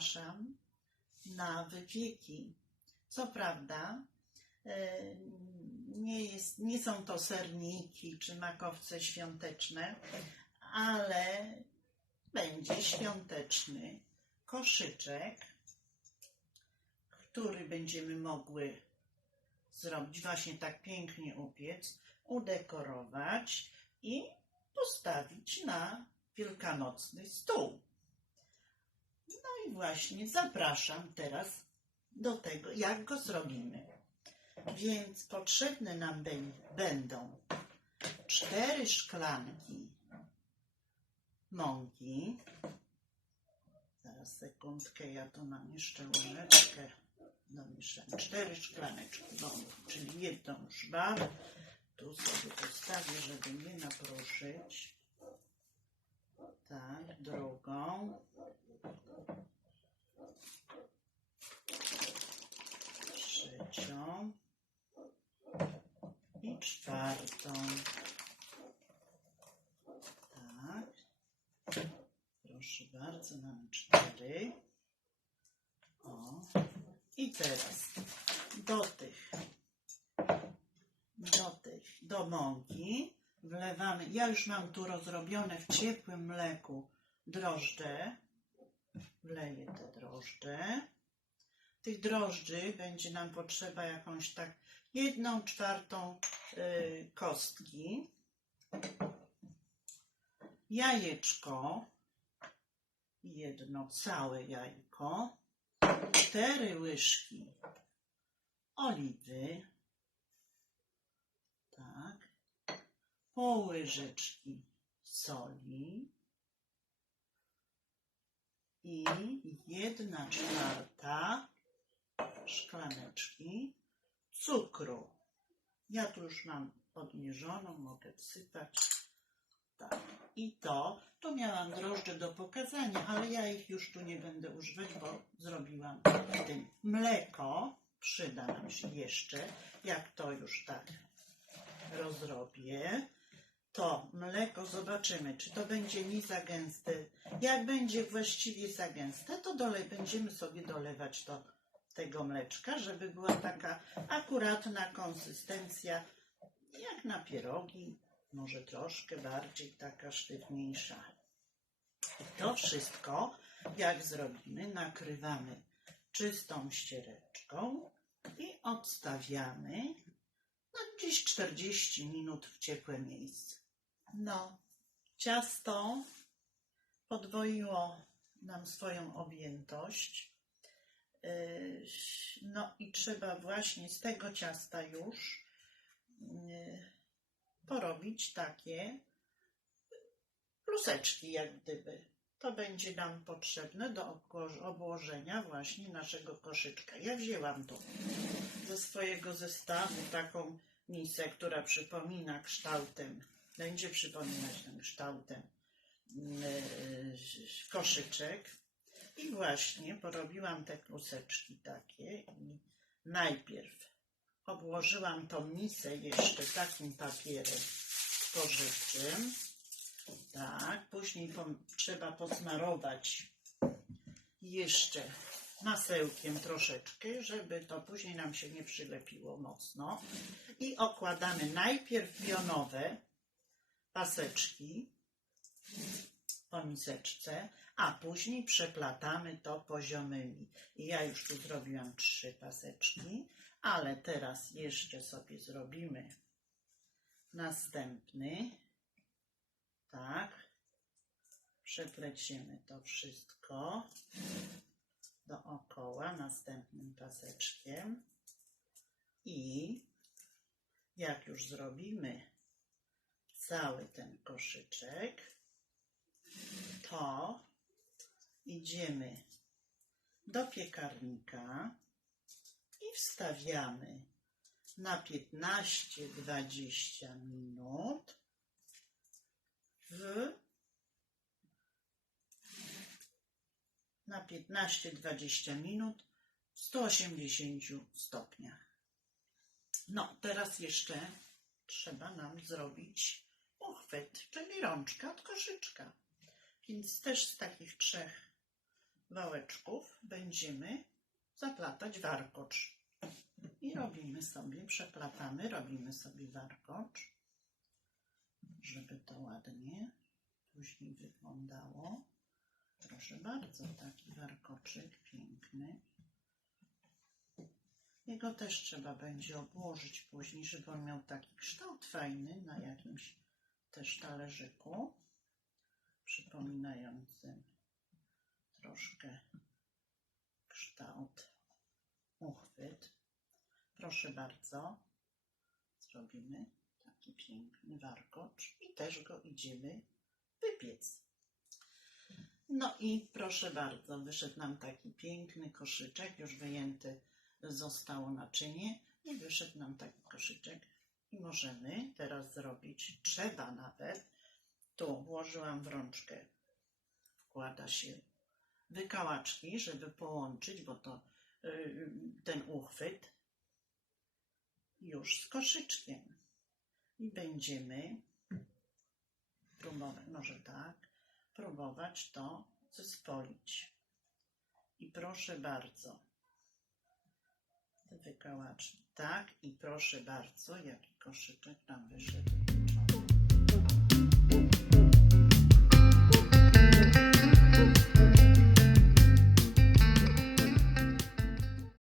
zapraszam na wypieki. Co prawda, e, nie, jest, nie są to serniki czy makowce świąteczne, ale będzie świąteczny koszyczek, który będziemy mogły zrobić, właśnie tak pięknie upiec, udekorować i postawić na wielkanocny stół. No i właśnie zapraszam teraz do tego, jak go zrobimy. Więc potrzebne nam bę- będą cztery szklanki mąki. Zaraz sekundkę, ja to namieszczę łyżeczkę do mieszania. Cztery szklaneczki mąki, czyli jedną mam. Tu sobie postawię, żeby nie naproszyć. Tak, drugą. Trzecią. I czwartą. Tak. Proszę bardzo, mamy cztery. O. I teraz do tych, do tych, do mąki wlewamy. Ja już mam tu rozrobione w ciepłym mleku drożdże. Wleję te drożdże. Tych drożdży będzie nam potrzeba jakąś tak jedną czwartą y, kostki. Jajeczko. Jedno całe jajko. Cztery łyżki oliwy. Tak. Pół łyżeczki soli. I jedna czwarta szklaneczki cukru. Ja tu już mam podmierzoną, mogę wsypać. Tak. I to, to miałam drożdże do pokazania, ale ja ich już tu nie będę używać, bo zrobiłam tym. Mleko przyda nam się jeszcze, jak to już tak rozrobię. To mleko zobaczymy, czy to będzie nie za gęste. Jak będzie właściwie za gęste, to dole, będziemy sobie dolewać do tego mleczka, żeby była taka akuratna konsystencja, jak na pierogi, może troszkę bardziej taka sztywniejsza. I to wszystko, jak zrobimy, nakrywamy czystą ściereczką i odstawiamy na gdzieś 40 minut w ciepłe miejsce. No, ciasto podwoiło nam swoją objętość. Yy, No i trzeba właśnie z tego ciasta już yy, porobić takie pluseczki, jak gdyby. To będzie nam potrzebne do obło- obłożenia właśnie naszego koszyczka. Ja wzięłam tu ze swojego zestawu taką misę, która przypomina kształtem, będzie przypominać tym kształtem yy, koszyczek. I właśnie porobiłam te kluseczki takie i najpierw obłożyłam tą misę jeszcze takim papierem spożywczym. Tak, później pom- trzeba posmarować jeszcze masełkiem troszeczkę, żeby to później nam się nie przylepiło mocno. I okładamy najpierw pionowe paseczki po miseczce, a później przeplatamy to poziomymi. I ja już tu zrobiłam trzy paseczki, ale teraz jeszcze sobie zrobimy następny. Tak. Przepleciemy to wszystko dookoła następnym paseczkiem. I jak już zrobimy cały ten koszyczek, to idziemy do piekarnika i wstawiamy na 15-20 minut w na 15-20 minut w 180 stopniach. No, teraz jeszcze trzeba nam zrobić uchwyt, czyli rączka od koszyczka. Więc też z takich trzech wałeczków będziemy zaplatać warkocz. I robimy sobie, przeplatamy, robimy sobie warkocz, żeby to ładnie później wyglądało. Proszę bardzo, taki warkoczyk piękny. Jego też trzeba będzie obłożyć później, żeby on miał taki kształt fajny na jakimś też talerzyku, przypominającym troszkę kształt uchwyt. Proszę bardzo, zrobimy taki piękny warkocz i też go idziemy wypiec. No i proszę bardzo, wyszedł nam taki piękny koszyczek, już wyjęty zostało naczynie i wyszedł nam taki koszyczek i możemy teraz zrobić, trzeba nawet, tu włożyłam w rączkę, wkłada się wykałaczki, żeby połączyć, bo to y, ten uchwyt już z koszyczkiem i będziemy próbować, może tak, próbować to zespolić. I proszę bardzo, te wykałaczki, tak, i proszę bardzo, jaki koszyczek nam wyszedł